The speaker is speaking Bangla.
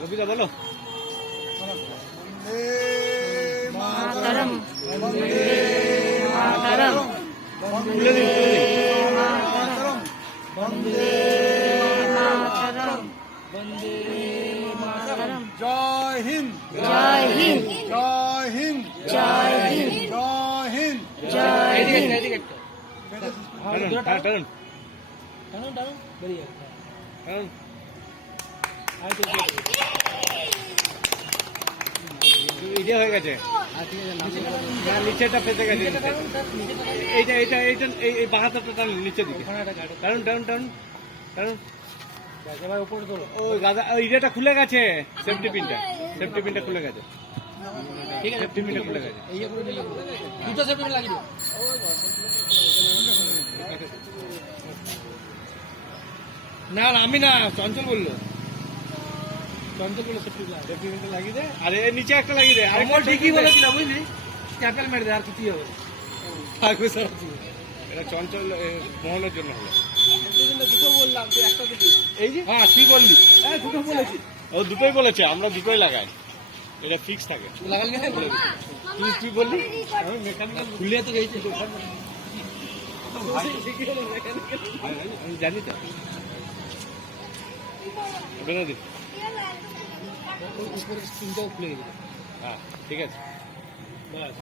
কবিতা বলো। মাতরম বন্দে মাতরম তুলে দিন, তুলে দিন। মাতরম বন্দে মাতরম বন্দে মাতরম। জয় হিন্দ, জয় হিন্দ, জয় হিন্দ, জয় হিন্দ, জয় হিন্দ। জয় হিন্দ। টানুন, টানুন টানুন বেরিয়ে যাবে। টানুন। ইয়ে হয়ে গেছে, না নিচেটা পেতে গেছে। এইটা এইটা এইটা এই বাহাতাটা টানুন নিচের দিকে। টানুন টানুন টানুন টানুন। এবার উপরে তোলো। ওই গাদা ওই ইয়েটা খুলে গেছে, সেফটি পিনটা, সেফটি পিনটা খুলে গেছে। ঠিক আছে, সেফটি পিনটা খুলে গেছে। এই করে নিয়ে দুটো সেফটি লাগিয়ে দিও। না না, আমি না, চঞ্চল বললো। চঞ্চল বলে সেফটি লাগিয়ে। সেফটি পিনটা লাগিয়ে দে, আর এর নিচে একটা লাগিয়ে দে। আমার ঠিকই বলেছিল বুঝলি, স্ট্যাপেল মেরে দে আর কিছুই হবে না। থাকবে স্যার। এটা চঞ্চল মোহনের জন্য হলো। দুটো বললাম তুই একটা দিবি। এই যে হ্যাঁ তুই বললি, হ্যাঁ দুটো বলেছি। ও দুটোই বলেছে, আমরা দুটোই লাগাই, এটা ফিক্স থাকে। লাগালি না তুই বললি আমি মেকানিক্যাল খুলে তো গেছি। আমি জানি তো। বেরো দি। উপরে স্ক্রিনটাও খুলে গেছে। হ্যাঁ ঠিক আছে। বাস।